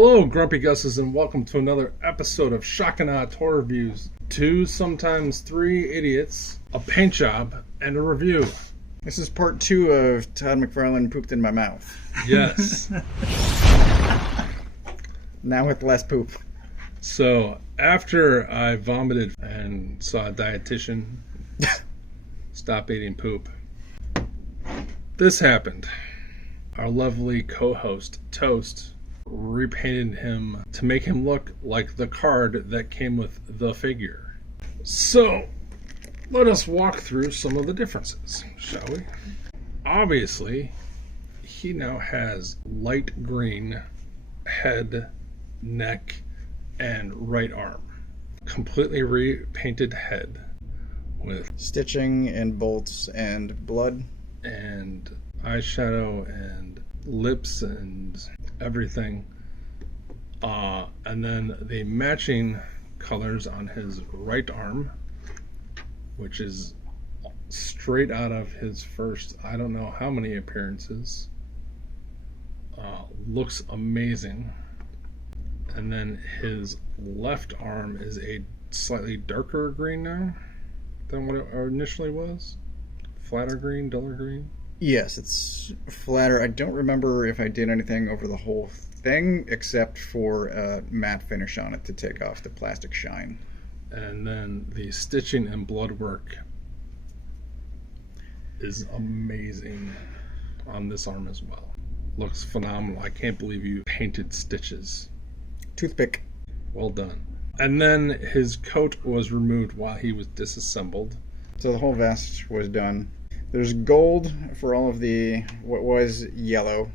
Hello, Grumpy Gusses, and welcome to another episode of Shockin' Odd Toy Reviews. 2, sometimes 3 idiots, a paint job, and a review. This is part 2 of Todd McFarlane pooped in my mouth. Yes. Now with less poop. So, after I vomited and saw a dietitian stop eating poop, this happened. Our lovely co-host, Toast, repainted him to make him look like the card that came with the figure. So, let us walk through some of the differences, shall we? Obviously, he now has light green head, neck, and right arm. Completely repainted head with stitching and bolts and blood and eyeshadow and lips and everything, and then the matching colors on his right arm, which is straight out of his first I don't know how many appearances. Looks amazing. And then his left arm is a slightly darker green now than what it initially was. Flatter green, duller green. Yes, it's flatter. I don't remember if I did anything over the whole thing except for a matte finish on it to take off the plastic shine. And then the stitching and blood work is amazing on this arm as well. Looks phenomenal. I can't believe you painted stitches. Toothpick. Well done. And then his coat was removed while he was disassembled. So the whole vest was done. There's gold for all of the what was yellow,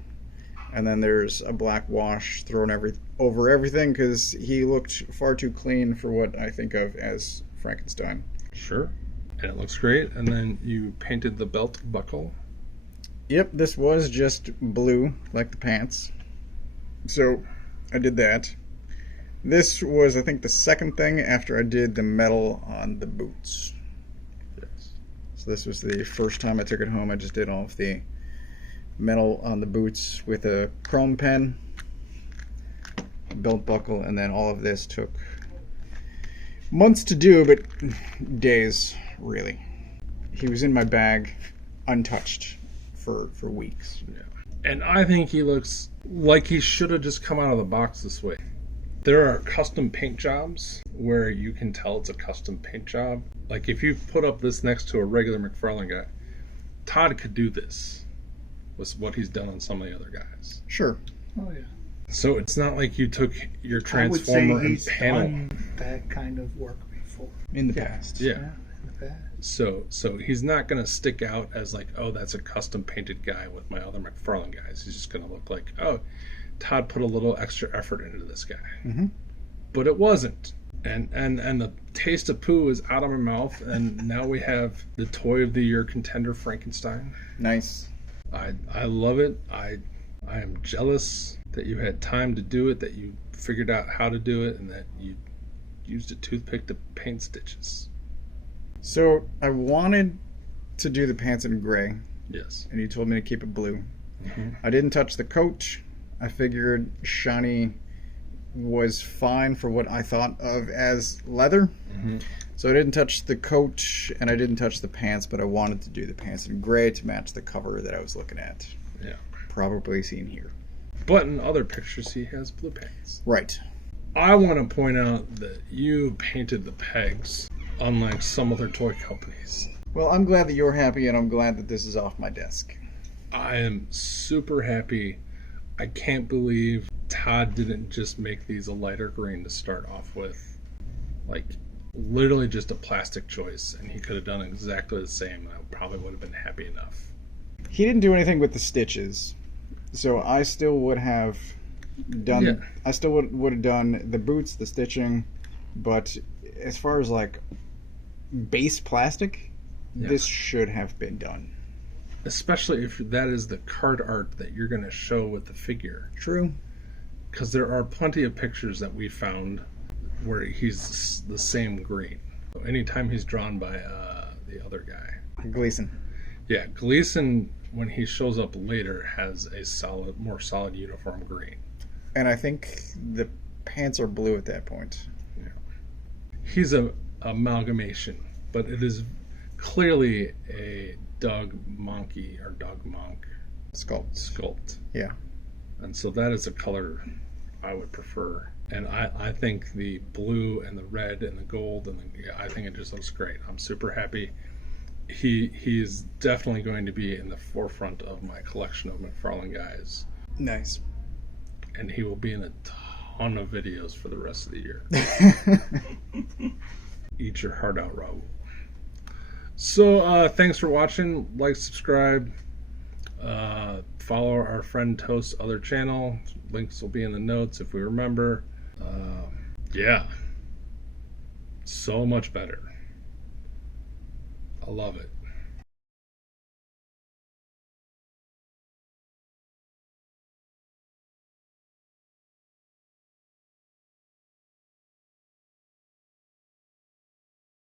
and then there's a black wash thrown over everything because he looked far too clean for what I think of as Frankenstein. Sure, and it looks great. And then you painted the belt buckle. Yep, this was just blue like the pants, so I did that. This was, I think, the second thing after I did the metal on the boots. So this was the first time I took it home. I just did all of the metal on the boots with a chrome pen, belt buckle, and then all of this took months to do, but days, really. He was in my bag, untouched, for weeks. Yeah. And I think he looks like he should have just come out of the box this way. There are custom paint jobs where you can tell it's a custom paint job. Like if you put up this next to a regular McFarlane guy, Todd could do this with what he's done on some of the other guys. Sure. Oh yeah. So it's not like you took your Transformer and panel. Done that kind of work before. In the past. Yeah. In the past. So he's not going to stick out as like, oh, that's a custom painted guy with my other McFarlane guys. He's just going to look like, oh, Todd put a little extra effort into this guy. Mm-hmm. But it wasn't. And the taste of poo is out of my mouth, and now we have the Toy of the Year contender, Frankenstein. Nice. I love it. I am jealous that you had time to do it, that you figured out how to do it, and that you used a toothpick to paint stitches. So I wanted to do the pants in gray. Yes. And you told me to keep it blue. Mm-hmm. I didn't touch the coat. I figured shiny was fine for what I thought of as leather. Mm-hmm. So I didn't touch the coat and I didn't touch the pants, but I wanted to do the pants in gray to match the cover that I was looking at. Yeah. Probably seen here. But in other pictures, he has blue pants. Right. I want to point out that you painted the pegs, unlike some other toy companies. Well, I'm glad that you're happy, and I'm glad that this is off my desk. I am super happy. I can't believe Todd didn't just make these a lighter green to start off with. Like, literally just a plastic choice, and he could have done exactly the same, and I probably would have been happy enough. He didn't do anything with the stitches, so I still would have done... Yeah. I still would have done the boots, the stitching, but as far as, like, base plastic, this should have been done. Especially if that is the card art that you're going to show with the figure. True. Because there are plenty of pictures that we found where he's the same green. So anytime he's drawn by the other guy. Gleason. Yeah, Gleason, when he shows up later, has a more solid uniform green. And I think the pants are blue at that point. He's a amalgamation, but it is clearly a Doug Monkey or Doug Monk sculpt. Yeah. And so that is a color I would prefer. And I think the blue and the red and the gold I think it just looks great. I'm super happy. He's definitely going to be in the forefront of my collection of McFarlane guys. Nice. And he will be in a ton of videos for the rest of the year. Eat your heart out, Raul. So thanks for watching. Like, subscribe, follow our friend Toast's other channel. Links will be in the notes if we remember. Yeah, so much better. I love it.